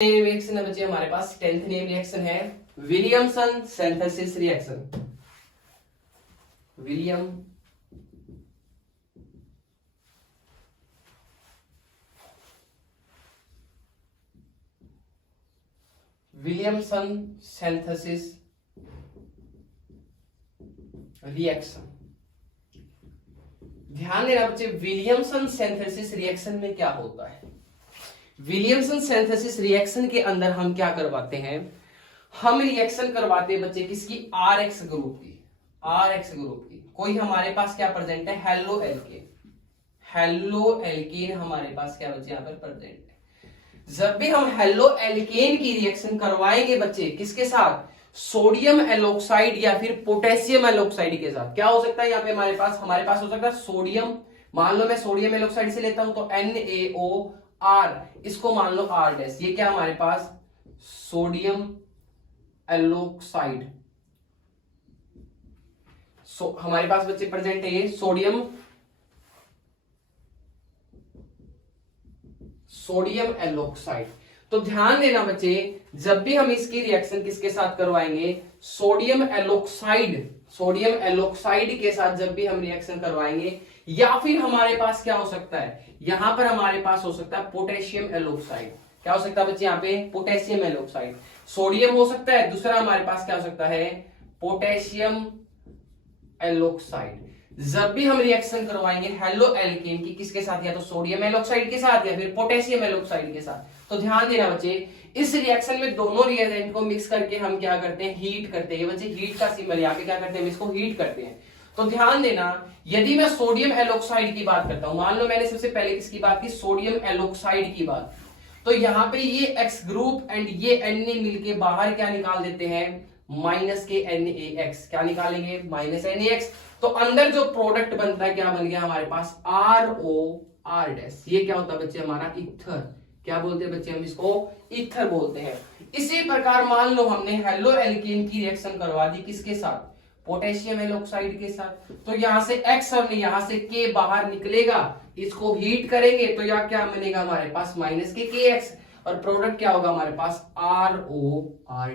Reaction है बच्चे हमारे पास 10th नेम रिएक्शन है Williamson synthesis reaction. Williamson synthesis reaction. ध्यान देना बच्चे, विलियमसन सिंथेसिस रिएक्शन में क्या होता है। विलियमसन सिंथेसिस रिएक्शन के अंदर हम क्या करवाते हैं, हम रिएक्शन करवाते हैं बच्चे किसकी, आरएक्स ग्रुप की। आरएक्स ग्रुप की कोई हमारे पास क्या प्रेजेंट है, हेलो एल्केन। हेलो एल्केन हमारे पास क्या बच्चे यहाँ पर प्रेजेंट है। जब भी हम हेलो एल्केन की रिएक्शन करवाएंगे बच्चे किसके साथ, सोडियम एलोक्साइड या फिर पोटेशियम एलोक्साइड के साथ। क्या हो सकता है यहाँ पे हमारे पास हो सकता है सोडियम। मान लो मैं सोडियम एलोक्साइड से लेता हूं तो NaOR, इसको मान लो R डैश। ये क्या हमारे पास सोडियम एलोक्साइड। हमारे पास बच्चे प्रेजेंट है ये सोडियम एलोक्साइड। तो ध्यान देना बच्चे, जब भी हम इसकी रिएक्शन किसके साथ करवाएंगे, सोडियम एलोक्साइड के साथ जब भी हम रिएक्शन करवाएंगे, या फिर हमारे पास क्या हो सकता है, यहां पर हमारे पास हो सकता है पोटेशियम एलोक्साइड। क्या हो सकता है बच्चे यहाँ पे, पोटेशियम एलोक्साइड। सोडियम हो सकता है, दूसरा हमारे पास क्या हो सकता है, पोटेशियम एलोक्साइड। जब भी हम रिएक्शन करवाएंगे हेलो एल्केन की किसके साथ, या तो सोडियम एलोक्साइड के साथ या फिर पोटेशियम एलोक्साइड के साथ। तो ध्यान देना बच्चे, इस रिएक्शन में दोनों रिएजेंट को मिक्स करके हम क्या करते हैं, हीट करते हैं। बच्चे हीट का सिंबल यहाँ पे क्या करते हैं, हम इसको हीट करते हैं। तो ध्यान देना, यदि मैं सोडियम एलोक्साइड की बात करता हूं, मान लो मैंने सबसे पहले किसकी बात की, सोडियम एलोक्साइड की बात, तो यहां पे ये एक्स ग्रुप एंड ये Na मिलके बाहर क्या निकाल देते हैं, माइनस के NaX। क्या निकालेंगे, माइनस NaX। तो अंदर जो प्रोडक्ट बनता है क्या बन गया हमारे पास, ROR डैश। ये क्या होता है बच्चे, हमारा ईथर। क्या बोलते हैं बच्चे, हम इसको ईथर बोलते हैं। इसी प्रकार मान लो हमने हेलो एल्केन की रिएक्शन करवा दी किसके साथ, पोटेशियम एलोक्साइड के साथ। तो यहां से X और यहां से K बाहर निकलेगा, इसको हीट करेंगे तो यह क्या बनेगा हमारे पास, माइनस के KX, और प्रोडक्ट क्या होगा हमारे पास, ROR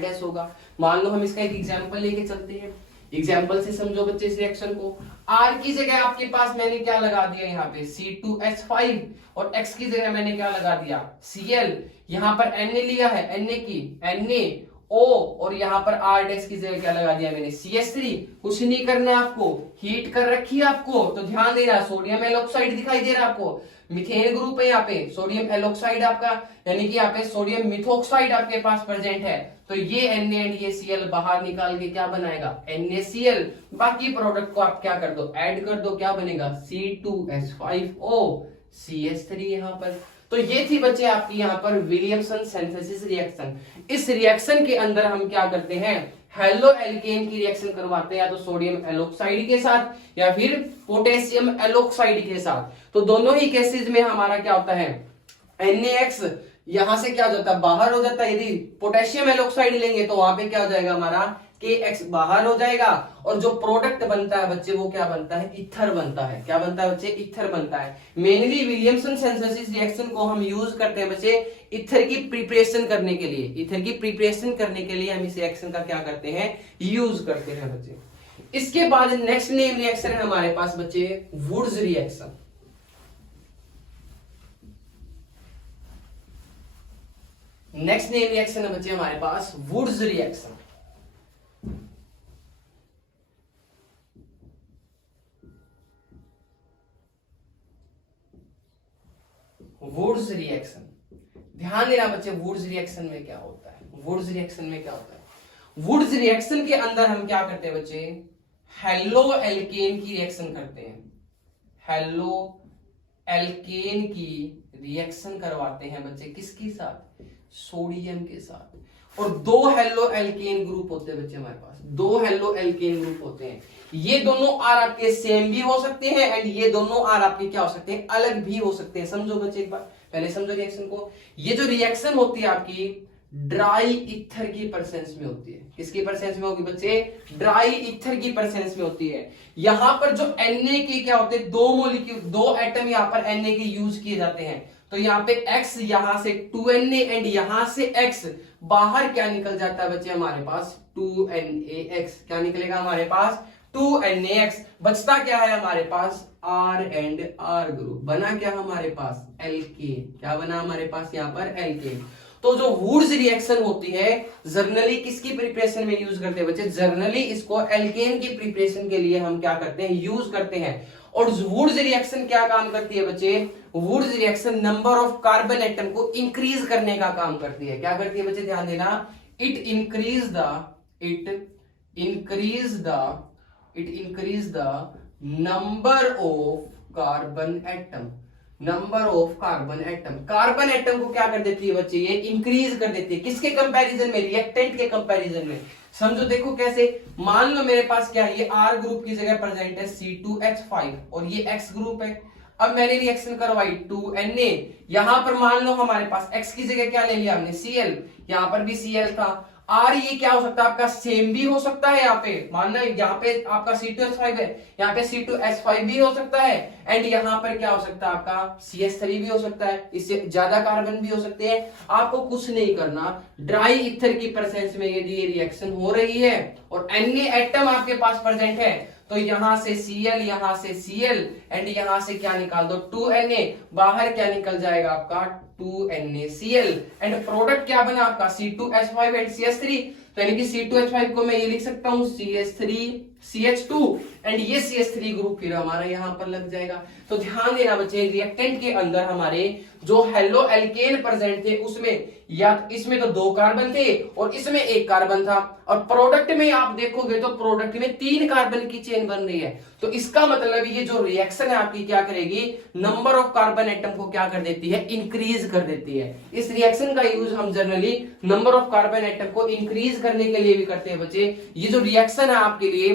डैश होगा। मान लो हम इसका एक एग्जांपल लेके चलते हैं, एग्जांपल से समझो बच्चे इस रिएक्शन को। R की जगह आपके पास मैंने क्या लगा दिया यहाँ पे, C2H5, और X की जगह मैंने क्या लगा दिया, Cl। यहाँ पर Na लिया है, NaO, और यहाँ पर R डैश की जगह क्या लगा दिया मैंने, CH3। कुछ नहीं करना है आपको, हीट कर रखी है आपको। तो ध्यान देना, सोडियम एलोक्साइड दिखाई दे रहा है आपको, मीथेन ग्रुप है यहाँ पे, सोडियम एलोक्साइड आपका, यानी कि यहाँ पे सोडियम मिथोक्साइड आपके पास प्रेजेंट है। तो ये Na एंड ये Cl बाहर निकाल के क्या बनाएगा, NaCl। बाकी प्रोडक्ट को आप क्या कर दो, ऐड कर दो, क्या बनेगा, C2H5O CH3 यहाँ पर। तो ये थी बच्चे आपकी यहाँ पर विलियमसन सिंथेसिस रिएक्शन। इस रिएक्शन के अंदर हम क्या करते हैं, हेलो एल्केन की रिएक्शन करवाते हैं, या तो सोडियम एलोक्साइड के साथ या फिर पोटेशियम एलोक्साइड के साथ। तो दोनों ही केसेस में हमारा क्या होता है, NaX यहां से क्या हो जाता है, बाहर हो जाता है। यदि पोटेशियम एलोक्साइड लेंगे तो वहां पे क्या हो जाएगा हमारा, KX बाहर हो जाएगा, और जो प्रोडक्ट बनता है बच्चे वो क्या बनता है, ईथर बनता है। क्या बनता है बच्चे, ईथर बनता है। मेनली विलियमसन सिंथेसिस रिएक्शन को हम यूज करते हैं बच्चे ईथर की प्रिपरेशन करने के लिए। ईथर की प्रिपरेशन करने के लिए हम इस रिएक्शन का क्या करते हैं, यूज करते हैं बच्चे। इसके बाद नेक्स्ट नेम रिएक्शन है हमारे पास बच्चे Wurtz reaction. Next name reaction है बच्चे हमारे पास वुड्स रिएक्शन। वुड्स रिएक्शन, ध्यान देना बच्चे, वुड्स रिएक्शन में क्या होता है, वुड्स रिएक्शन में क्या होता है। वुड्स रिएक्शन के अंदर हम क्या करते हैं बच्चे, हेलो एल्केन की रिएक्शन करते हैं। हेलो एल्केन की रिएक्शन करवाते हैं बच्चे किसके साथ, सोडियम के साथ। और दो हेलो एल्केन ग्रुप होते हैं बच्चे हमारे पास, दो हेलो एल्केन ग्रुप होते हैं। ये दोनों आर आपके सेम भी हो सकते हैं एंड ये दोनों आर आपके क्या हो सकते हैं, अलग भी हो सकते हैं। समझो बच्चे, एक बार पहले समझो रिएक्शन को। ये जो रिएक्शन होती है आपकी ड्राई ईथर की प्रेजेंस में होती है। किसकी प्रेजेंस में होगी बच्चे, ड्राई ईथर की प्रेजेंस में होती है। यहां पर जो Na के क्या होते हैं, दो मॉलिक्यूल, दो एटम यहां पर Na के यूज किए जाते हैं। तो यहाँ पे x, यहां से 2Na एंड यहां से x, बाहर क्या निकल जाता है बच्चे हमारे पास 2NaX। क्या निकलेगा हमारे पास 2NaX। बचता क्या है हमारे पास R एंड R ग्रुप। बना क्या हमारे पास एल्केन। क्या बना हमारे पास यहाँ पर एल्केन। तो जो वुड्स रिएक्शन होती है जर्नली किसकी प्रिपरेशन में यूज करते हैं बच्चे, जर्नली इसको एल्केन की प्रिपरेशन के लिए हम क्या करते हैं, यूज करते हैं। और वुड्स रिएक्शन क्या काम करती है बच्चे, Wurtz reaction number of carbon atom को इंक्रीज करने का काम करती है। क्या करती है बच्चे, ध्यान देना, it increase the number of carbon atom. Number of carbon atom, carbon atom को क्या कर देती है बच्चे, ये इंक्रीज कर देती है। किसके कंपैरिजन में, रिएक्टेंट के कंपैरिजन में। समझो, देखो कैसे, मान लो मेरे पास क्या है, ये R ग्रुप की जगह प्रेजेंट है C2H5 और ये X ग्रुप है। अब मैंने रिएक्शन करवाई 2Na, यहां पर मान लो हमारे पास X की जगह क्या ले लिया हमने Cl, यहां पर भी Cl था। R ये क्या हो सकता है आपका, सेम भी हो सकता है। यहाँ पे मानना, यहाँ पे आपका C2H5 है, यहाँ पे C2H5 भी हो सकता है एंड यहाँ पर क्या हो सकता है आपका CH3 भी हो सकता है। इससे ज्यादा कार्बन भी हो सकते हैं। आपको कुछ नहीं करना, ड्राई ईथर की प्रेजेंस में यदि ये रिएक्शन हो रही है और Na एटम आपके पास प्रेजेंट है, तो यहां से Cl, यहां से Cl एंड यहां से क्या निकाल दो 2Na, बाहर क्या निकल जाएगा आपका 2NaCl एंड प्रोडक्ट क्या बना आपका C2H5 एंड CH3। तो यानी कि C2H5 को मैं ये लिख सकता हूं CH3CH2 एंड ये CH3 ग्रुप फिर हमारा यहां पर लग जाएगा। तो ध्यान देना बच्चे, रिएक्टेंट के अंदर हमारे जो हेलो एल्केन प्रेजेंट थे उसमें या इसमें तो 2 कार्बन थे और इसमें 1 कार्बन था, और प्रोडक्ट में आप देखोगे तो प्रोडक्ट में 3 कार्बन की चेन बन रही है। तो इसका मतलब ये जो रिएक्शन है आपकी क्या करेगी, नंबर ऑफ कार्बन एटम को क्या कर देती है, इंक्रीज कर देती है। इस रिएक्शन का यूज हम generally number of carbon atom को इंक्रीज करने के लिए भी करते हैं बच्चे। ये जो रिएक्शन है आपके लिए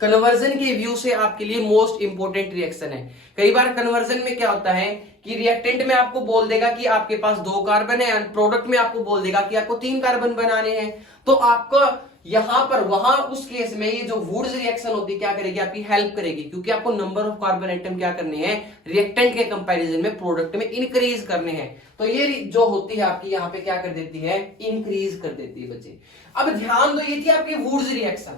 कन्वर्जन के व्यू से आपके लिए मोस्ट इंपोर्टेंट रिएक्शन है। कई बार कन्वर्जन में क्या होता है कि रिएक्टेंट में आपको बोल देगा कि आपके पास 2 कार्बन है, प्रोडक्ट में आपको बोल देगा कि आपको 3 कार्बन बनाने हैं। तो आपको यहां पर वहां उस केस में ये जो वुड्स रिएक्शन होती है क्या करेगी, आपकी हेल्प करेगी, क्योंकि आपको नंबर ऑफ कार्बन एटम क्या करने हैं, रिएक्टेंट के कंपैरिजन में प्रोडक्ट में इंक्रीज करने हैं। तो ये जो होती है आपकी यहाँ पे क्या कर देती है, इंक्रीज कर देती है बच्चे। अब ध्यान दो, ये थी आपकी वुड्स रिएक्शन।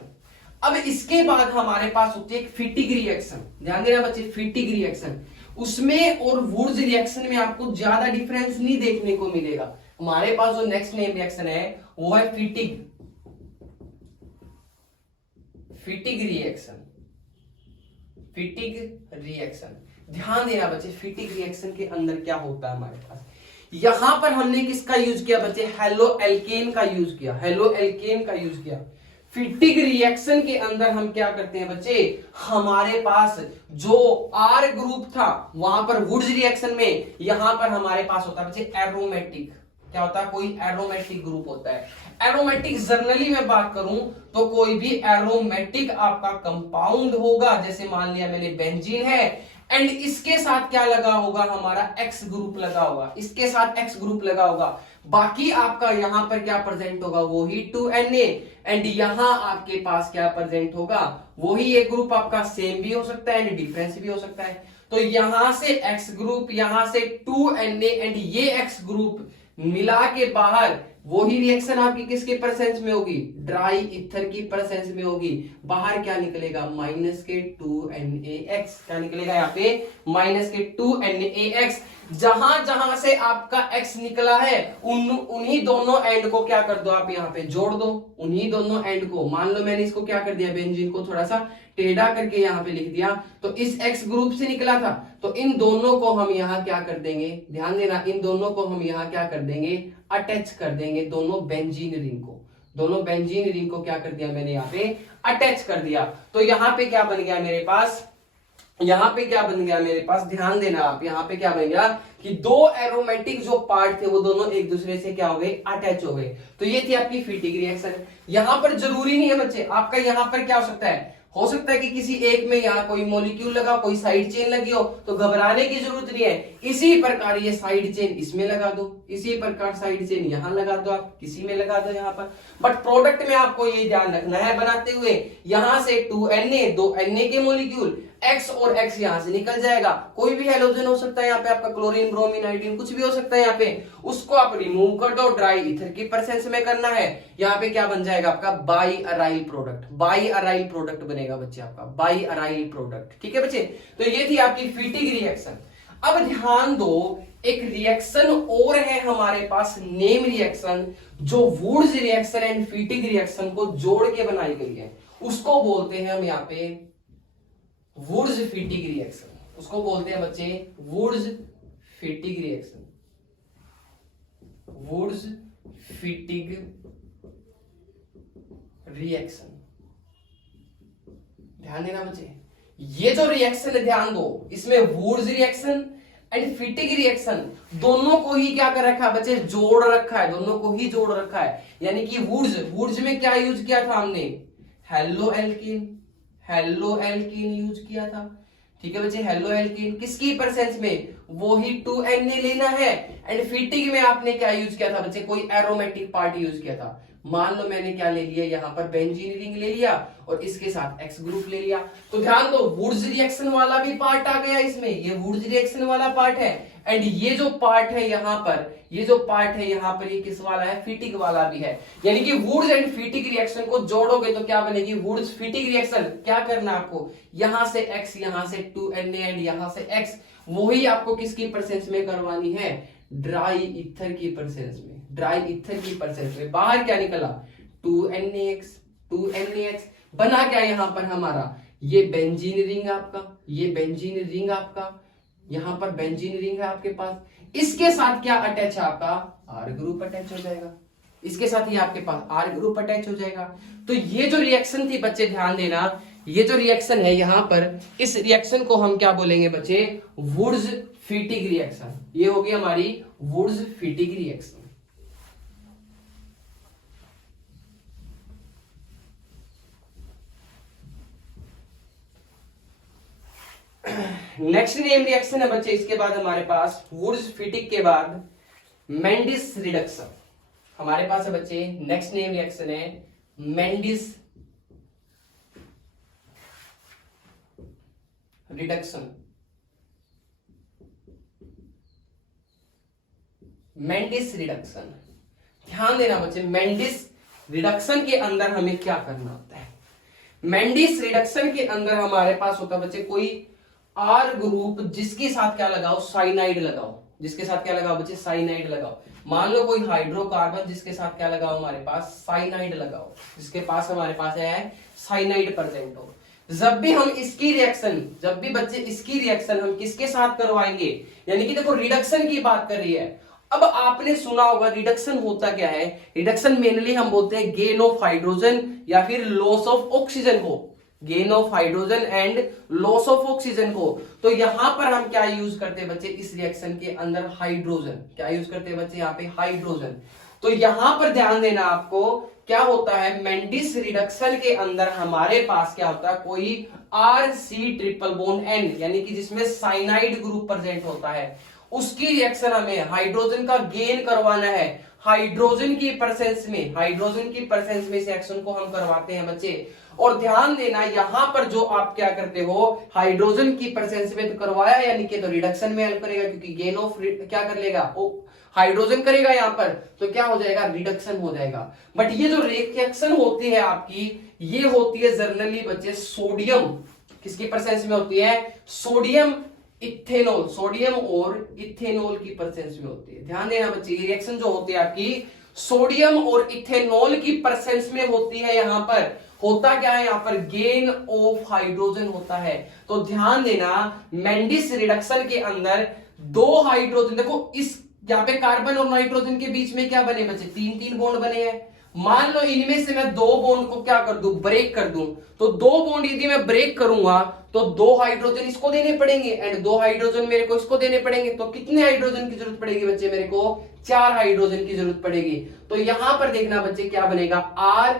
अब इसके बाद हमारे पास होती है एक फिटिग रिएक्शन। ध्यान देना बच्चे, फिटिग रिएक्शन, उसमें और वुड्स रिएक्शन में आपको ज्यादा डिफरेंस नहीं देखने को मिलेगा। हमारे पास जो नेक्स्ट नेम रिएक्शन है वो है फिटिग रिएक्शन। फिटिग रिएक्शन, ध्यान देना बच्चे, फिटिग रिएक्शन के अंदर क्या होता है हमारे पास, यहां पर हमने किसका यूज किया बच्चे, हेलो एल्केन का यूज किया, हेलो एल्केन का यूज किया। फिटिग रिएक्शन के अंदर हम क्या करते हैं बच्चे, हमारे पास जो R ग्रुप था वहां पर वुड्स रिएक्शन में यहां पर हमारे पास होता है बच्चे एरोमेटिक। क्या होता है, कोई एरोमेटिक ग्रुप होता है। एरोमेटिक जर्नली में बात करूं तो कोई भी एरोमेटिक आपका कंपाउंड होगा, जैसे मान लिया मैंने बेंजीन है एंड इसके साथ क्या लगा होगा, हमारा X ग्रुप लगा होगा, इसके साथ X ग्रुप लगा होगा। बाकी आपका यहां पर क्या प्रेजेंट होगा, वही 2Na एंड यहां आपके पास क्या प्रेजेंट होगा, वही एक ग्रुप आपका सेम भी हो सकता है एंड डिफरेंस भी हो सकता है। तो यहां से X ग्रुप, यहां से 2Na एंड ये X ग्रुप मिला के बाहर वही रिएक्शन आपकी किसके प्रेजेंस में होगी, ड्राई ईथर की प्रेजेंस में होगी। बाहर क्या निकलेगा, माइनस के 2NaX। क्या निकलेगा यहाँ पे, माइनस के 2NaX। जहां जहां से आपका X निकला है उन्हीं दोनों एंड को क्या कर दो, आप यहाँ पे जोड़ दो, उन्हीं दोनों एंड को। मान लो मैंने इसको क्या कर दिया, बेंजीन को थोड़ा सा टेढ़ा करके यहाँ पे लिख दिया, तो इस X ग्रुप से निकला था, तो इन दोनों को हम यहाँ क्या कर देंगे, ध्यान देना, इन दोनों को हम यहाँ क्या कर देंगे, अटैच कर देंगे, दोनों बेंजीन रिंग को। दोनों बेंजीन रिंग को क्या कर दिया मैंने यहाँ पे अटैच कर दिया। तो यहाँ पे क्या बन गया मेरे पास, यहाँ पे क्या बन गया मेरे पास, ध्यान देना आप, यहाँ पे क्या बन गया कि 2 एरोमेटिक जो पार्ट थे वो दोनों एक दूसरे से क्या हो गए, अटैच हो गए। तो ये थी आपकी फिटिग रिएक्शन। यहाँ पर जरूरी नहीं है बच्चे, आपका यहाँ पर क्या हो सकता है कि किसी एक में यहाँ कोई मॉलिक्यूल लगा, कोई साइड चेन लगी हो, तो घबराने की जरूरत नहीं है। इसी प्रकार ये साइड चेन इसमें लगा दो, इसी प्रकार साइड चेन यहाँ लगा दो, आप किसी में लगा दो यहाँ पर। बट प्रोडक्ट में आपको ये ध्यान रखना है बनाते हुए, यहाँ से 2Na 2Na के मॉलिक्यूल X और X यहां से निकल जाएगा। कोई भी हेलोजन हो सकता है यहाँ पे आपका, क्लोरीन, ब्रोमीन, आयोडीन, कुछ भी हो सकता है यहाँ पे, उसको आप रिमूव कर दो। ड्राई ईथर की प्रेजेंस में करना है। यहाँ पे क्या बन जाएगा आपका by aryl product, by aryl product बनेगा बच्चे आपका, बाई अराइल प्रोडक्ट। ठीक है बच्चे, तो ये थी आपकी फीटिंग रिएक्शन। अब ध्यान दो, एक रिएक्शन और है हमारे पास, नेम रिएक्शन, जो Wurtz reaction and fitting reaction को जोड़ के बनाई गई है। उसको बोलते हैं हम यहाँ पे वुड्स फीटिंग रिएक्शन। उसको बोलते हैं बच्चे Wurtz Fittig reaction, Wurtz Fittig reaction. ध्यान देना बच्चे, ये जो रिएक्शन है ध्यान दो, इसमें Wurtz reaction and fitting reaction दोनों को ही क्या कर रखा है बच्चे, जोड़ रखा है, दोनों को ही जोड़ रखा है। यानी कि वुड्स में क्या यूज किया था हमने, हेलो एल्कीन यूज किया था। ठीक है बच्चे, हेलो एल्कीन किसकी प्रेजेंस में, वो ही 2Na लेना है। एंड फीटिंग में आपने क्या यूज किया था बच्चे, कोई एरोमेटिक पार्ट यूज किया था। मान लो मैंने क्या ले लिया यहाँ पर, बेंजीन रिंग ले लिया और इसके साथ X ग्रुप ले लिया। तो ध्यान दो, वुड्स रिएक्शन वाला भी पार्ट आ गया इसमें, ये वुड्स रिएक्शन वाला पार्ट है। एंड ये जो पार्ट है यहाँ पर, ये जो पार्ट है यहाँ पर, ये किस वाला है, फीटिंग वाला भी है। यानी कि वुड्स एंड फीटिंग रिएक्शन को जोड़ोगे तो क्या बनेगी, वुड्स फीटिंग रिएक्शन। क्या करना आपको, यहां से X, यहां से 2Na एंड यहां से X, वही आपको किसकी प्रेजेंस में करवानी है, ड्राई ईथर की प्रेजेंस में, ड्राई ईथर की प्रेजेंस में। बाहर क्या निकला, 2NaX बना क्या यहां पर हमारा, ये बेंजीन रिंग आपका, ये बेंजीन रिंग आपका, यहां पर बेंजीन रिंग है आपके पास। इसके साथ क्या अटैच है आपका, आर ग्रुप अटैच हो जाएगा। इसके साथ ही आपके पास आर ग्रुप अटैच हो जाएगा। तो ये जो रिएक्शन थी बच्चे, ध्यान देना, ये जो रिएक्शन है यहां पर, इस रिएक्शन को हम क्या बोलेंगे बच्चे, वुड्स फीटिंग रिएक्शन। ये होगी हमारी Wurtz Fittig reaction. Next name reaction है बच्चे, इसके बाद हमारे पास वुड्स फीटिंग के बाद मेंडिस रिडक्शन हमारे पास है बच्चे। नेक्स्ट नेम रिएक्शन है मेंडिस रिडक्शन। मेंडिस रिडक्शन, ध्यान देना बच्चे, मेंडिस रिडक्शन के अंदर हमें क्या करना होता है। मेंडिस रिडक्शन के अंदर हमारे पास होता है बच्चे कोई आर ग्रुप, जिसके साथ क्या लगाओ, साइनाइड लगाओ। जिसके साथ क्या लगाओ बच्चे, साइनाइड लगाओ। मान लो कोई हाइड्रोकार्बन, जिसके साथ क्या लगाओ हमारे पास, साइनाइड लगाओ। जिसके पास हमारे पास है साइनाइड प्रेजेंट हो। जब भी हम इसकी रिएक्शन, जब भी बच्चे इसकी रिएक्शन हम किसके साथ करवाएंगे, यानी कि देखो रिडक्शन की बात कर रही है। अब आपने सुना होगा रिडक्शन होता क्या है, रिडक्शन मेनली हम बोलते हैं गेन ऑफ हाइड्रोजन या फिर लॉस ऑफ ऑक्सीजन को, gain of hydrogen and loss of oxygen को। तो यहां पर हम क्या यूज करते हैं बच्चे, इस रिएक्शन के अंदर हाइड्रोजन, क्या यूज करते हैं बच्चे यहाँ पे, हाइड्रोजन। तो यहां पर ध्यान देना आपको, क्या होता है, मेंडिस रिडक्शन के अंदर हमारे पास क्या होता है, कोई RC ट्रिपल बॉन्ड N, यानी कि जिसमें साइनाइड ग्रुप प्रेजेंट होता है, उसकी रिएक्शन हमें हाइड्रोजन का गेन करवाना है। हाइड्रोजन की प्रेजेंस में, हाइड्रोजन की प्रेजेंस में इस रिएक्शन को हम करवाते हैं बच्चे। और ध्यान देना, यहां पर जो आप क्या करते हो, हाइड्रोजन की प्रेजेंस में तो करवाया, यानी कि तो रिडक्शन में हेल्प करेगा, क्योंकि गेन ऑफ क्या कर लेगा, हाइड्रोजन करेगा यहां पर, तो क्या हो जाएगा, रिडक्शन हो जाएगा। बट ये जो रिएक्शन होती है आपकी, ये होती है जनरली बच्चे सोडियम, किसकी प्रेजेंस में होती है, सोडियम इथेनॉल, सोडियम और इथेनॉल की प्रेजेंस में होती है। ध्यान देना बच्चे, ये रिएक्शन जो होती है आपकी सोडियम और इथेनॉल की प्रेजेंस में होती है। यहां पर होता क्या है, यहां पर गेन ऑफ हाइड्रोजन होता है। तो ध्यान देना, मेंडिस रिडक्शन के अंदर दो हाइड्रोजन, देखो इस यहाँ पे कार्बन और नाइट्रोजन के बीच में क्या बने बच्चे, 3-3 बॉन्ड बने हैं। मान लो इनमें से मैं 2 बॉन्ड को क्या कर दूं, ब्रेक कर दूं। तो 2 बॉन्ड यदि मैं ब्रेक करूंगा तो 2 हाइड्रोजन इसको देने पड़ेंगे एंड 2 हाइड्रोजन मेरे को इसको देने पड़ेंगे। तो कितने हाइड्रोजन की जरूरत पड़ेगी बच्चे, मेरे को 4 हाइड्रोजन की जरूरत पड़ेगी। तो यहां पर देखना बच्चे क्या बनेगा, R,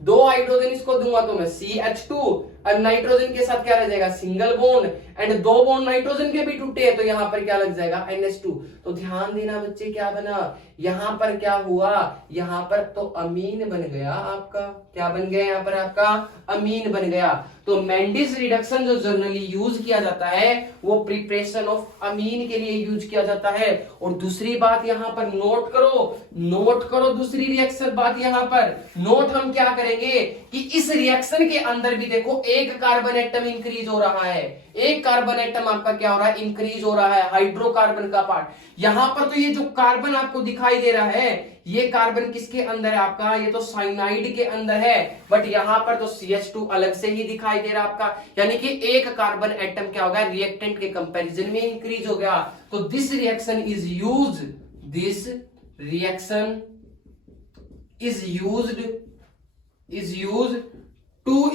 2 हाइड्रोजन इसको दूंगा तो मैं CH2, अब नाइट्रोजन के साथ क्या रह जाएगा, single bond, and 2 bond nitrogen के भी टूटे हैं तो यहाँ पर क्या लग जाएगा, NH2। तो ध्यान देना बच्चे, क्या बना यहाँ पर, क्या हुआ यहाँ पर, तो अमीन बन गया आपका। क्या बन गया यहाँ पर आपका, अमीन बन गया। तो मेंडिस रिडक्शन जो जनरली यूज किया जाता है वो प्रिपरेशन ऑफ अमीन के लिए यूज किया जाता है। और दूसरी बात यहाँ पर नोट करो दूसरी रिएक्शन बात यहाँ पर नोट हम क्या करेंगे कि इस रिएक्शन के अंदर भी देखो एक कार्बन एटम इंक्रीज हो रहा है, एक कार्बन एटम आपका क्या हो रहा है, इंक्रीज हो रहा है, हाइड्रोकार्बन का पार्ट यहां पर। तो ये जो कार्बन आपको दिखाई दे रहा है ये कार्बन किसके अंदर है आपका, ये तो साइनाइड के अंदर है, बट यहां पर तो CH2 अलग से ही दिखाई दे रहा है आपका, यानी कि एक कार्बन एटम क्या होगा, रिएक्टेंट के कंपैरिजन में इंक्रीज हो गया। तो this reaction is used to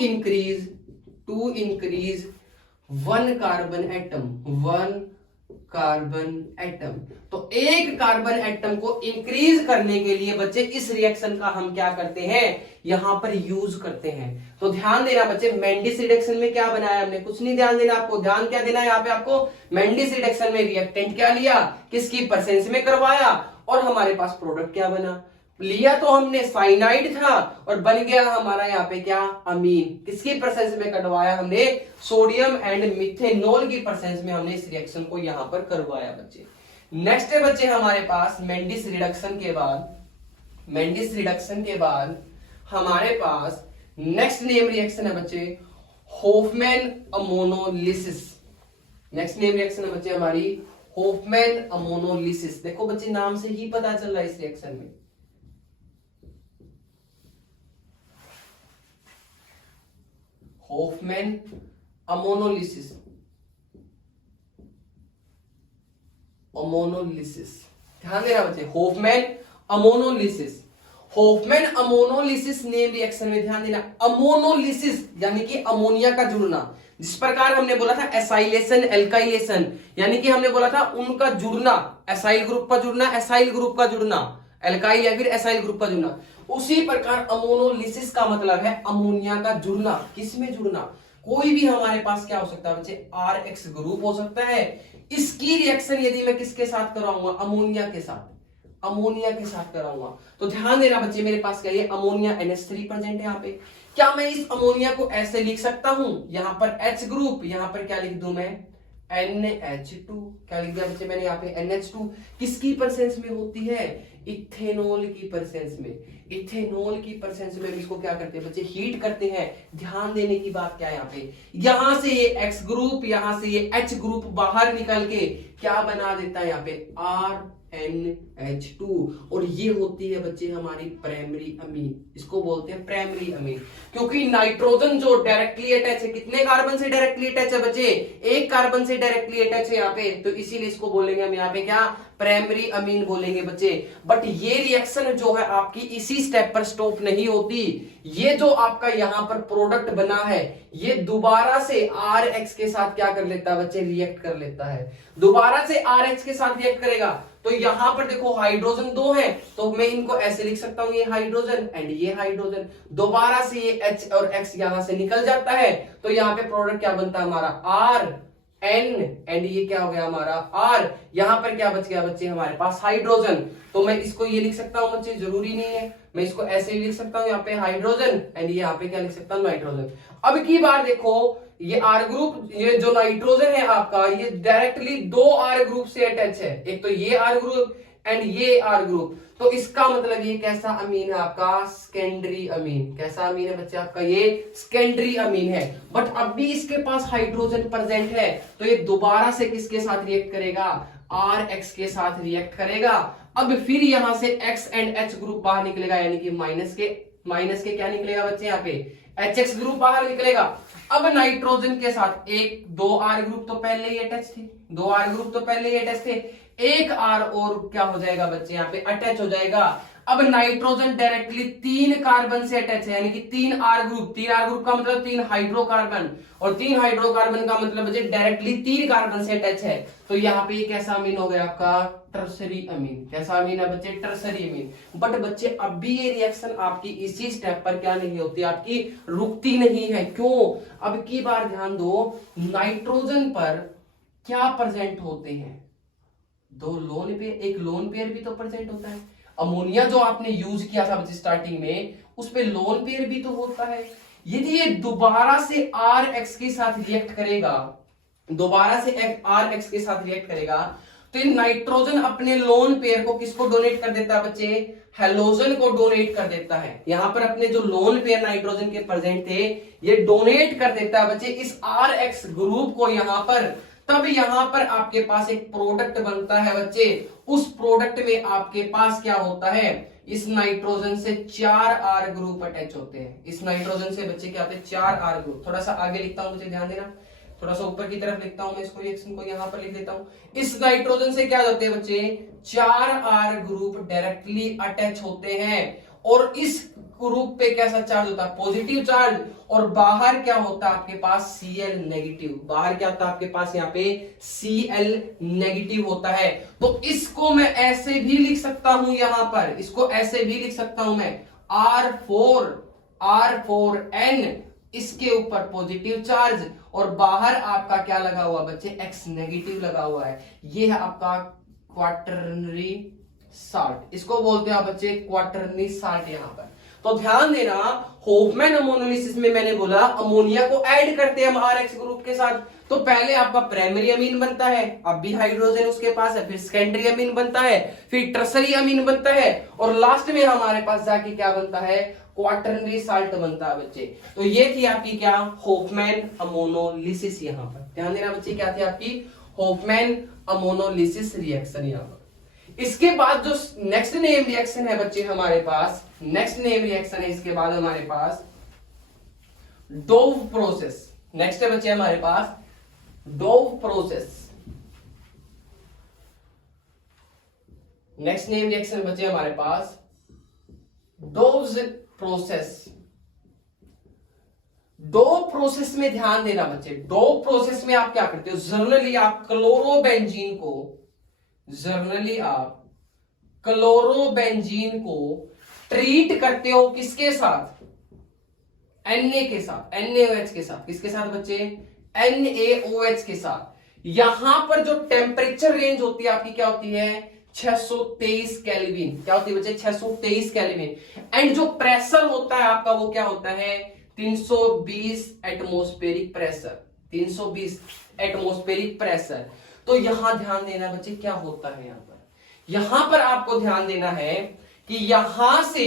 increase one carbon atom. तो एक कार्बन एटम को इंक्रीज करने के लिए बच्चे इस रिएक्शन का हम क्या करते हैं, यहां पर यूज करते हैं। तो ध्यान देना बच्चे, मेंडिस रिडक्शन में क्या बनाया हमने, कुछ नहीं ध्यान देना आपको, ध्यान क्या देना है यहाँ पे आपको, मेंडिस रिडक्शन में रिएक्टेंट क्या लिया, किसकी प्रेजेंस में करवाया, और हमारे पास प्रोडक्ट क्या बना, लिया तो हमने साइनाइड था और बन गया हमारा यहाँ पे क्या, अमीन। किसकी प्रेजेंस में करवाया हमने, सोडियम एंड मिथेनॉल की प्रेजेंस में हमने इस रिएक्शन को यहां पर करवाया बच्चे। नेक्स्ट है बच्चे हमारे पास मेंडिस रिडक्शन के बाद हमारे पास नेक्स्ट नेम रिएक्शन है बच्चे Hofmann ammonolysis. Next name reaction है बच्चे हमारी होफमैन अमोनोलिसिस। देखो बच्चे नाम से ही पता चल रहा है इस रिएक्शन में होफमैन अमोनोलिसिस। ध्यान देना बच्चे, होफमैन अमोनोलिसिस नेम रिएक्शन में ध्यान देना, अमोनोलिसिस यानी कि अमोनिया का जुड़ना। जिस प्रकार हमने बोला था एसाइलेशन एल्काइलेशन, यानी कि हमने बोला था उनका जुड़ना, एसाइल ग्रुप का जुड़ना, एसाइल ग्रुप का जुड़ना, एल्काइल या फिर एसाइल ग्रुप का जुड़ना, उसी प्रकार अमोनोलिसिस का मतलब है अमोनिया का जुड़ना। किसमें जुड़ना, कोई भी हमारे पास क्या हो सकता है बच्चे, RX ग्रुप हो सकता है। इसकी रिएक्शन यदि मैं किसके साथ कराऊंगा, अमोनिया के साथ कराऊंगा। तो ध्यान देना बच्चे, मेरे पास क्या है, अमोनिया NH3 प्रेजेंट है यहाँ पे। क्या मैं इस अमोनिया को ऐसे लिख सकता हूं, यहां पर H ग्रुप, यहां पर क्या लिख दूं मैं, NH2। क्या लिख दिया बच्चे मैंने यहाँ पे, NH2। किसकी प्रेजेंस में होती है, इथेनॉल की प्रेजेंस में इसको क्या करते हैं बच्चे, हीट करते हैं। ध्यान देने की बात क्या है यहाँ पे, यहां से ये X ग्रुप, यहां से ये H ग्रुप बाहर निकल के क्या बना देता है यहाँ पे, RNH2, और ये होती है बच्चे हमारी प्राइमरी अमीन। इसको बोलते हैं प्राइमरी अमीन, क्योंकि नाइट्रोजन जो डायरेक्टली अटैच है, कितने कार्बन से डायरेक्टली अटैच है बच्चे, एक कार्बन से डायरेक्टली अटैच है यहाँ पे, तो इसीलिए इसको बोलेंगे हम यहाँ पे क्या, प्राइमरी अमीन बोलेंगे बच्चे। बट ये रिएक्शन जो है आपकी इसी स्टेप पर स्टॉप नहीं होती। ये जो आपका यहाँ पर प्रोडक्ट बना है ये दोबारा से RX के साथ क्या कर लेता है बच्चे, रिएक्ट कर लेता है, दोबारा से RX के साथ रिएक्ट करेगा। तो यहां पर देखो हाइड्रोजन 2 है, तो मैं इनको ऐसे लिख सकता हूं, ये हाइड्रोजन एंड ये हाइड्रोजन, दोबारा से ये H और X यहां से निकल जाता है, तो यहां पे प्रोडक्ट क्या बनता है हमारा, RN एंड ये क्या हो गया हमारा R। यहां पर क्या बच गया बच्चे, हमारे पास हाइड्रोजन। तो मैं इसको ये लिख सकता हूं बच्चे, जरूरी नहीं है, मैं इसको ऐसे ही लिख सकता हूं, यहाँ पे हाइड्रोजन एंड ये यहाँ पे क्या लिख सकता हूं, नाइट्रोजन। अब की बार देखो ये R ग्रुप, ये जो नाइट्रोजन है आपका, ये डायरेक्टली 2 R ग्रुप से अटैच है, एक तो ये R ग्रुप एंड ये R ग्रुप। तो इसका मतलब ये कैसा अमीन है आपका, सेकेंडरी अमीन। कैसा अमीन है बच्चे आपका, ये सेकेंडरी अमीन है। बट अब भी इसके पास हाइड्रोजन प्रेजेंट है, तो ये दोबारा से किसके साथ रिएक्ट करेगा, RX के साथ रिएक्ट करेगा। अब फिर यहां से X एंड H ग्रुप बाहर निकलेगा, यानी कि माइनस के क्या निकलेगा बच्चे, यहाँ पे HX ग्रुप बाहर निकलेगा। अब नाइट्रोजन के साथ 2 R ग्रुप तो पहले ही अटैच थे, एक R और क्या हो जाएगा बच्चे यहाँ पे अटैच हो जाएगा। अब नाइट्रोजन डायरेक्टली 3 कार्बन से अटैच है, यानी कि 3R ग्रुप, 3R ग्रुप का मतलब 3 हाइड्रोकार्बन, और 3 हाइड्रोकार्बन का मतलब बच्चे डायरेक्टली 3 कार्बन से अटैच है। तो यहाँ पे कैसा अमीन हो गया आपका, टर्सरी अमीन। कैसा अमीन है बच्चे, टर्सरी अमीन। बट बच्चे अब भी ये रिएक्शन आपकी इसी स्टेप पर क्या नहीं होती, आपकी रुकती नहीं है। क्यों, अब की बार ध्यान दो, नाइट्रोजन पर क्या प्रेजेंट होते हैं, 2 लोन पेयर, एक लोन पेयर भी तो प्रेजेंट होता है। अमोनिया जो आपने यूज किया था बच्चे स्टार्टिंग में, उस पे लोन पेयर भी तो होता है। यदि ये दोबारा से RX के साथ रिएक्ट करेगा, दोबारा से RX के साथ रिएक्ट करेगा, तो ये नाइट्रोजन अपने लोन पेयर को किसको डोनेट कर देता है बच्चे, हेलोजन को डोनेट कर देता है। यहां पर अपने जो लोन पेयर नाइट्रोजन के प्रेजेंट थे, ये डोनेट कर देता है बच्चे इस RX ग्रुप को यहां पर। तब यहां पर आपके पास एक प्रोडक्ट बनता है बच्चे, उस प्रोडक्ट में आपके पास क्या होता है, इस नाइट्रोजन से 4R ग्रुप अटैच होते हैं। इस नाइट्रोजन से बच्चे क्या होते हैं, 4R ग्रुप। थोड़ा सा आगे लिखता हूं, मुझे ध्यान देना, थोड़ा सा ऊपर की तरफ लिखता हूं मैं इसको, रिएक्शन को यहां पर लिख देता हूं। इस नाइट्रोजन से क्या होते हैं बच्चे, 4R ग्रुप डायरेक्टली अटैच होते हैं, और इस ग्रुप पे कैसा चार्ज होता है, पॉजिटिव चार्ज, और बाहर क्या होता है आपके पास, Cl नेगेटिव। बाहर क्या होता है आपके पास, यहाँ पे Cl नेगेटिव होता है। तो इसको मैं ऐसे भी लिख सकता हूं, यहां पर इसको ऐसे भी लिख सकता हूं मैं, R4N, इसके ऊपर पॉजिटिव चार्ज, और बाहर आपका क्या लगा हुआ बच्चे, X नेगेटिव लगा हुआ है। ये है आपका क्वाटरनरी साल्ट, इसको बोलते हैं आप बच्चे क्वाटरनरी साल्ट। यहां पर तो ध्यान देना, होफमैन अमोनोलिसिस में मैंने बोला अमोनिया को ऐड करते हैं हम RX ग्रुप के साथ, तो पहले आपका प्राइमरी अमीन बनता है, अब भी हाइड्रोजन उसके पास है, फिर सेकेंडरी अमीन बनता है, फिर टर्सरी अमीन बनता है, और लास्ट में हमारे पास जाके क्या बनता है, क्वाटरनरी साल्ट बनता है बच्चे। तो ये थी आपकी क्या, होफमैन अमोनोलिसिस। यहां पर ध्यान देना बच्चे, क्या थी आपकी, होफमैन अमोनोलिसिस रिएक्शन। यहां पर इसके बाद जो नेक्स्ट नेम रिएक्शन है बच्चे हमारे पास, नेक्स्ट नेम रिएक्शन है इसके बाद हमारे पास डोव प्रोसेस। नेक्स्ट है बच्चे हमारे पास Dow process. Next name reaction बच्चे हमारे पास डोव्स प्रोसेस। डोव प्रोसेस में ध्यान देना बच्चे, डोव प्रोसेस में आप क्या करते हो, जनरली आप क्लोरोबेंजीन को, जनरली आप क्लोरोबेंजीन को ट्रीट करते हो किसके साथ, Na के साथ, NaOH के साथ। किसके साथ बच्चे, NaOH के साथ। यहां पर जो टेम्परेचर रेंज होती है आपकी क्या होती है, 623 केल्विन। क्या होती है बच्चे, 623 केल्विन। एंड जो प्रेशर होता है आपका वो क्या होता है, 320 एटमॉस्फेरिक प्रेशर, 320 एटमॉस्फेरिक प्रेशर। तो यहां ध्यान देना बच्चे, क्या होता है यहां पर आपको ध्यान देना है कि यहां से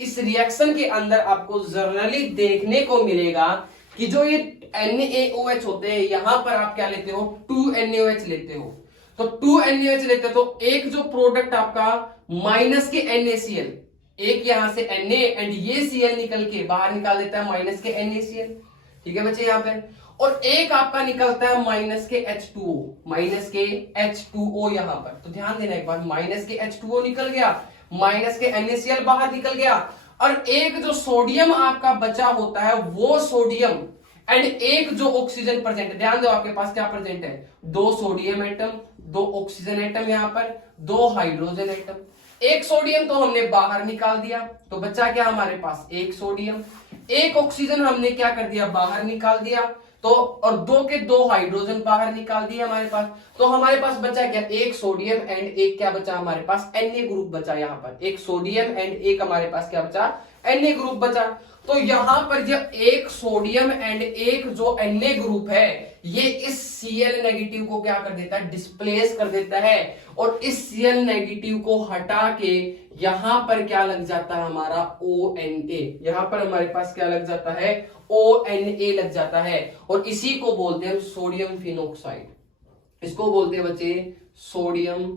इस रिएक्शन के अंदर आपको जनरली देखने को मिलेगा कि जो ये NaOH होते हैं, यहां पर आप क्या लेते हो, 2NaOH लेते हो। तो 2NaOH लेते हो तो एक जो प्रोडक्ट आपका माइनस के NaCl, एक यहां से Na एंड ये Cl निकल के बाहर निकाल देता है माइनस के NaCl। ठीक है बच्चे यहां पर, और एक आपका निकलता है माइनस के H2O, माइनस के H2O यहां पर। तो ध्यान देना एक बार, माइनस के H2O निकल गया, माइनस के NaCl बाहर निकल गया, और एक जो सोडियम आपका बचा होता है वो सोडियम, एंड एक जो ऑक्सीजन प्रेजेंट है। ध्यान दो आपके पास क्या प्रेजेंट है, 2 सोडियम एटम, 2 ऑक्सीजन एटम, यहां पर 2 हाइड्रोजन एटम। एक सोडियम तो हमने बाहर निकाल दिया, तो बचा क्या हमारे पास, एक सोडियम। एक ऑक्सीजन हमने क्या कर दिया, बाहर निकाल दिया, तो और 2 के 2 हाइड्रोजन बाहर निकाल दिए हमारे पास। तो हमारे पास बचा क्या, एक सोडियम एंड एक क्या बचा हमारे पास, Na ग्रुप बचा। यहां पर एक सोडियम एंड एक हमारे पास क्या बचा, Na ग्रुप बचा। तो यहां पर जब एक सोडियम एंड एक जो Na ग्रुप है, ये इस Cl नेगेटिव को क्या कर देता है, डिस्प्लेस कर देता है, और इस Cl नेगेटिव को हटा के यहां पर क्या लग जाता है हमारा ONa। यहां पर हमारे पास क्या लग जाता है, ONa लग जाता है, और इसी को बोलते हैं सोडियम फिनोक्साइड। इसको बोलते हैं बच्चे सोडियम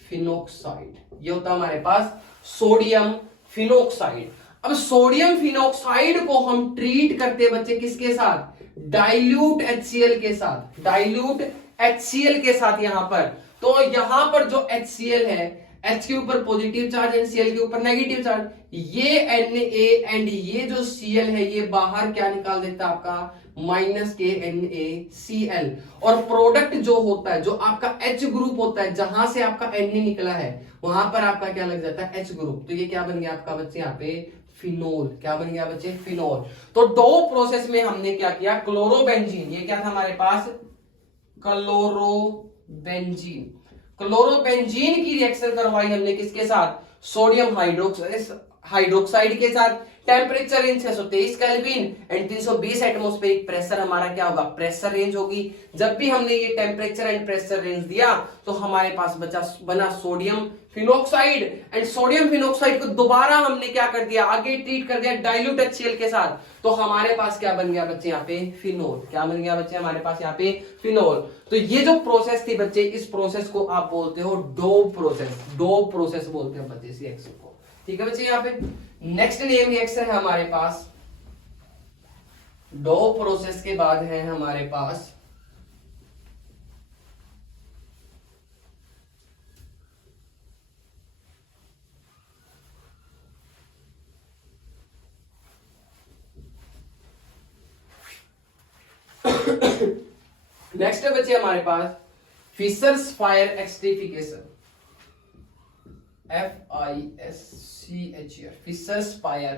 फिनोक्साइड। ये होता है हमारे पास सोडियम फिनोक्साइड। अब सोडियम फिनोक्साइड को हम ट्रीट करते हैं बच्चे किसके साथ, डाइल्यूट HCl के साथ, डाइल्यूट HCl के साथ। यहां पर तो यहां पर जो HCl है, H के ऊपर पॉजिटिव चार्ज एंड Cl के ऊपर नेगेटिव चार्ज, ये Na एंड ये जो Cl है ये बाहर क्या निकाल देता है आपका -KNaCl। और प्रोडक्ट जो होता है, जो आपका H ग्रुप होता है, जहां से आपका Na निकला है वहां पर आपका क्या लग जाता है H ग्रुप। तो ये क्या बन गया आपका बच्चे यहाँ पे फिनोल। क्या बन गया बच्चे फिनोल। तो दो प्रोसेस में हमने क्या किया, क्लोरोबेंजीन, ये क्या था हमारे पास क्लोरोबेंजीन, क्लोरोबेंजीन की रिएक्शन करवाई हमने किसके साथ, सोडियम हाइड्रोक्साइड के साथ। Temperature range 623 kelvin and 320 atmospheric pressure हमारा क्या होगा, प्रेशर रेंज होगी। जब भी हमने ये टेम्परेचर एंड प्रेशर रेंज दिया तो हमारे पास बना sodium phenoxide, and sodium phenoxide को दोबारा हमने क्या कर दिया, आगे ट्रीट कर दिया डाइल्यूट HCl के साथ। तो हमारे पास क्या बन गया बच्चे यहाँ पे फिनोल। क्या बन गया बच्चे हमारे पास यहाँ पे फिनोल। तो ये जो प्रोसेस थी बच्चे, इस प्रोसेस को आप बोलते हो डोप प्रोसेस। डोप प्रोसेस बोलते हैं बच्चे इस रिएक्शन को। ठीक है बच्चे, यहाँ पे नेक्स्ट नेम रिएक्शन है हमारे पास, डोप प्रोसेस के बाद है हमारे पास नेक्स्ट है बच्चे हमारे पास Fischer's fire esterification, FISCHER, Fischer's fire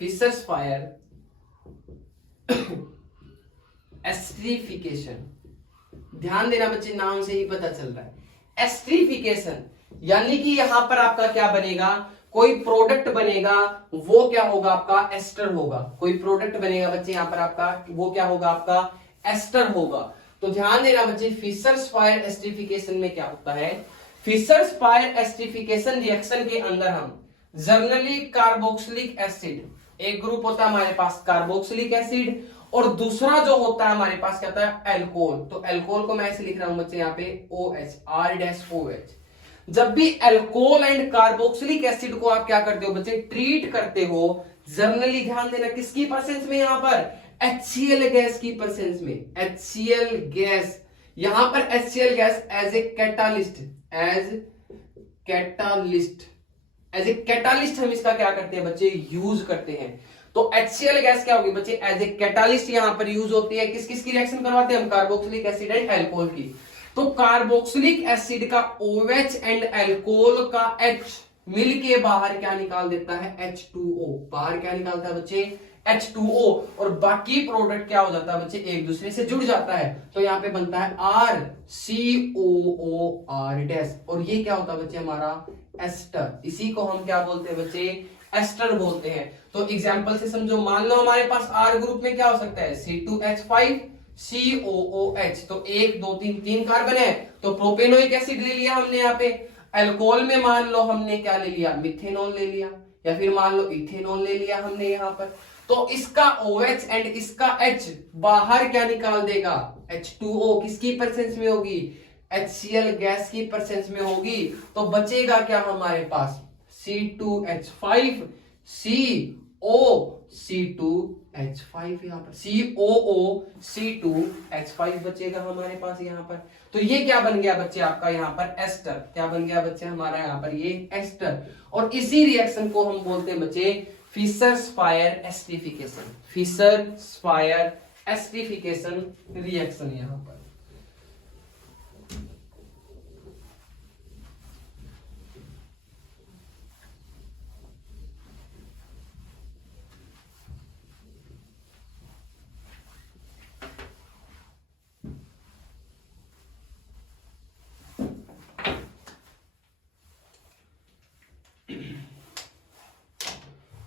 Fischer's fire esterification. ध्यान देना बच्चे, नाम से ही पता चल रहा है एस्ट्रीफिकेशन, यानी कि यहां पर आपका क्या बनेगा, कोई प्रोडक्ट बनेगा, वो क्या होगा आपका एस्टर होगा। कोई प्रोडक्ट बनेगा बच्चे यहां पर आपका, वो क्या होगा आपका एस्टर होगा। तो ध्यान देना बच्चे, फिशर्स फायर एस्ट्रीफिकेशन में क्या होता है, फिशर्स फायर एस्ट्रीफिकेशन रिएक्शन के अंदर हम जनरली कार्बोक्सिलिक एसिड, एक ग्रुप होता है हमारे पास कार्बोक्सिलिक एसिड, और दूसरा जो होता है हमारे पास क्या होता है एल्कोहल। तो एल्कोहल को मैं ऐसे लिख रहा हूं बच्चे यहाँ पे OH, R-OH। जब भी एल्कोहल एंड कार्बोक्सिलिक एसिड को आप क्या करते हो बच्चे, ट्रीट करते हो, जनरली ध्यान देना किसकी प्रेजेंस में, यहां पर HCl गैस की प्रेजेंस में। HCl गैस, यहां पर HCl gas as a catalyst हम इसका क्या करते हैं बच्चे, यूज करते हैं। तो HCl गैस क्या होगी बच्चे, एज ए कैटालिस्ट यहां पर यूज होती है। किस किस की रिएक्शन करवाते हैं हम, कार्बोक्सिलिक एसिड एंड एल्कोहल की। तो कार्बोक्सिलिक एसिड का OH एंड एल्कोहल का H मिल के बाहर क्या निकाल देता है, H2O। बाहर क्या निकालता है बच्चे, H2O, और बाकी प्रोडक्ट क्या हो जाता है बच्चे, एक दूसरे से जुड़ जाता है। तो यहाँ पे बनता है RCOOR-, और ये क्या होता है बच्चे हमारा एस्टर। इसी को हम क्या बोलते हैं बच्चे, एस्टर बोलते हैं। तो एग्जांपल से समझो, मान लो हमारे पास R ग्रुप में क्या हो सकता है, C2H5 COOH। तो 1 2 3 कार्बन है, तो प्रोपेनोइक एसिड ले लिया हमने यहाँ पे। अल्कोहल में मान लो हमने क्या ले लिया, मिथेनॉल ले लिया, या फिर मान लो इथेनॉल ले लिया हमने यहाँ पर। तो इसका OH एंड इसका H बाहर क्या निकाल देगा, H2O। किसकी प्रेजेंस में होगी, HCl गैस की प्रेजेंस में होगी। तो बचेगा क्या हमारे पास, C2H5 C2H5, यहाँ पर COOC2H5 बचेगा हमारे पास यहाँ पर। तो ये क्या बन गया बच्चे आपका यहाँ पर एस्टर। क्या बन गया बच्चे हमारा यहाँ पर ये एस्टर। और इसी रिएक्शन को हम बोलते हैं बच्चे Fischer's fire esterification. Fischer's fire esterification reaction यहाँ पर।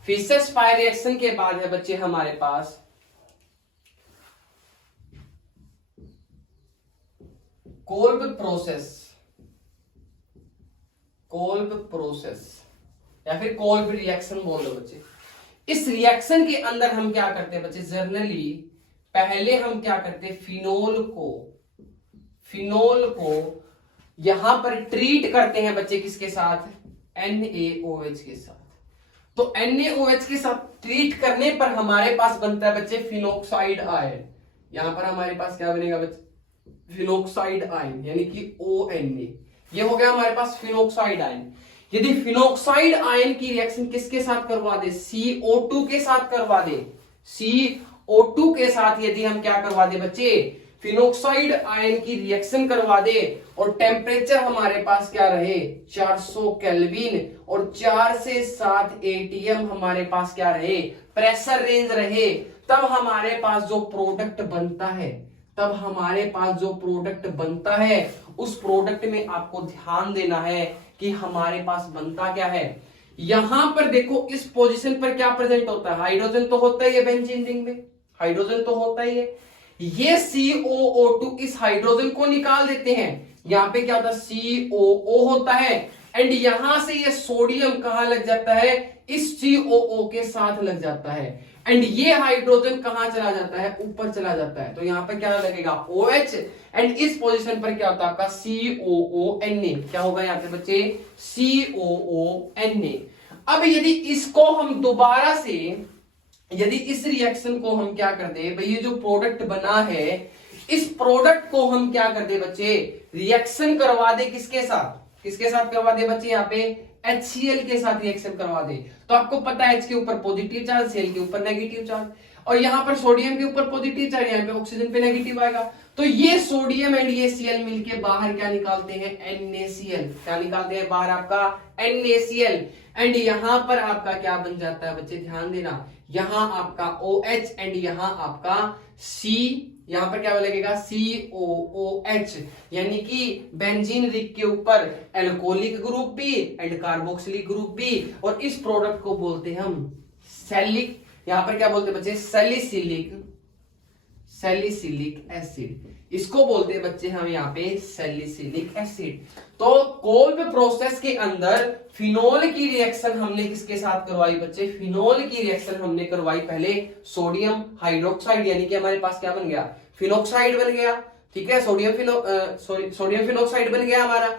फिशर्स फायर रिएक्शन के बाद है बच्चे हमारे पास कोल्ब प्रोसेस या फिर कोल्ब रिएक्शन बोल दो बच्चे। इस रिएक्शन के अंदर हम क्या करते हैं बच्चे, जनरली पहले हम क्या करते हैं, फिनोल को यहां पर ट्रीट करते हैं बच्चे, किसके साथ, NaOH के साथ। तो NaOH के साथ ट्रीट करने पर हमारे पास बनता है बच्चे फिनोक्साइड आयन। यहां पर हमारे पास क्या बनेगा बच्चे, फिनोक्साइड आयन, यानी कि ONa। ये हो गया हमारे पास फिनोक्साइड आयन। यदि फिनोक्साइड आयन की रिएक्शन किसके साथ करवा दे, CO2 के साथ करवा दे, CO2 के साथ यदि हम क्या करवा दे बच्चे, फिनोक्साइड आयन की रिएक्शन करवा दे, और टेम्परेचर हमारे पास क्या रहे 400 केल्विन, और 4 से 7 ATM हमारे पास क्या रहे, प्रेशर रेंज रहे, तब हमारे पास जो प्रोडक्ट बनता है, तब हमारे पास जो प्रोडक्ट बनता है, उस प्रोडक्ट में आपको ध्यान देना है कि हमारे पास बनता क्या है। यहां पर देखो इस पोजीशन पर क्या प्रेजेंट होता है, हाइड्रोजन तो होता ही है बेंजीन रिंग में, हाइड्रोजन तो होता ही है। ये COO2 इस हाइड्रोजन को निकाल देते हैं, यहां पे क्या होता है COO होता है, एंड यहां से ये सोडियम कहां लग जाता है, इस COO के साथ लग जाता है, एंड ये हाइड्रोजन कहां चला जाता है, ऊपर चला जाता है। तो यहां पर क्या लगेगा OH, एंड इस पोजीशन पर क्या होता है आपका COONA। क्या होगा यहां पे बच्चे, COONA। अब यदि इसको हम दोबारा से, यदि इस रिएक्शन को हम क्या कर दे भाई, ये जो प्रोडक्ट बना है, इस प्रोडक्ट को हम क्या कर दे बच्चे, रिएक्शन करवा दे किसके साथ, किसके साथ करवा दे बच्चे, यहाँ पे HCl के साथ रिएक्शन करवा दे। तो आपको पता है H के ऊपर पॉजिटिव चार्ज, Cl के ऊपर नेगेटिव चार्ज, और यहां पर सोडियम के ऊपर पॉजिटिव चार्ज, यहाँ पे ऑक्सीजन पे नेगेटिव आएगा। तो ये सोडियम एंड ये Cl मिलके बाहर क्या निकालते हैं, NaCl। क्या निकालते हैं बाहर आपका, NaCl, एंड यहां पर आपका क्या बन जाता है बच्चे, ध्यान देना, यहां आपका OH, एंड यहां आपका C, यहां पर क्या लगेगा COOH, यानी कि बेंजीन रिंग के ऊपर एल्कोहलिक ग्रुप भी एंड कार्बोक्सिलिक ग्रुप भी, और इस प्रोडक्ट को बोलते हम सैलिक, यहां पर क्या बोलते हैं बच्चे, सैलिसिलिक एसिड, इसको बोलते हैं बच्चे हम यहाँ पे सैलिसिलिक एसिड। तो कोल्ब प्रोसेस के अंदर फिनोल की रिएक्शन हमने किसके साथ करवाई बच्चे, फिनोल की रिएक्शन हमने करवाई पहले सोडियम हाइड्रोक्साइड, यानी कि हमारे पास क्या बन गया, फिनोक्साइड बन गया, ठीक है, सोडियम फिनोक्साइड बन गया हमारा।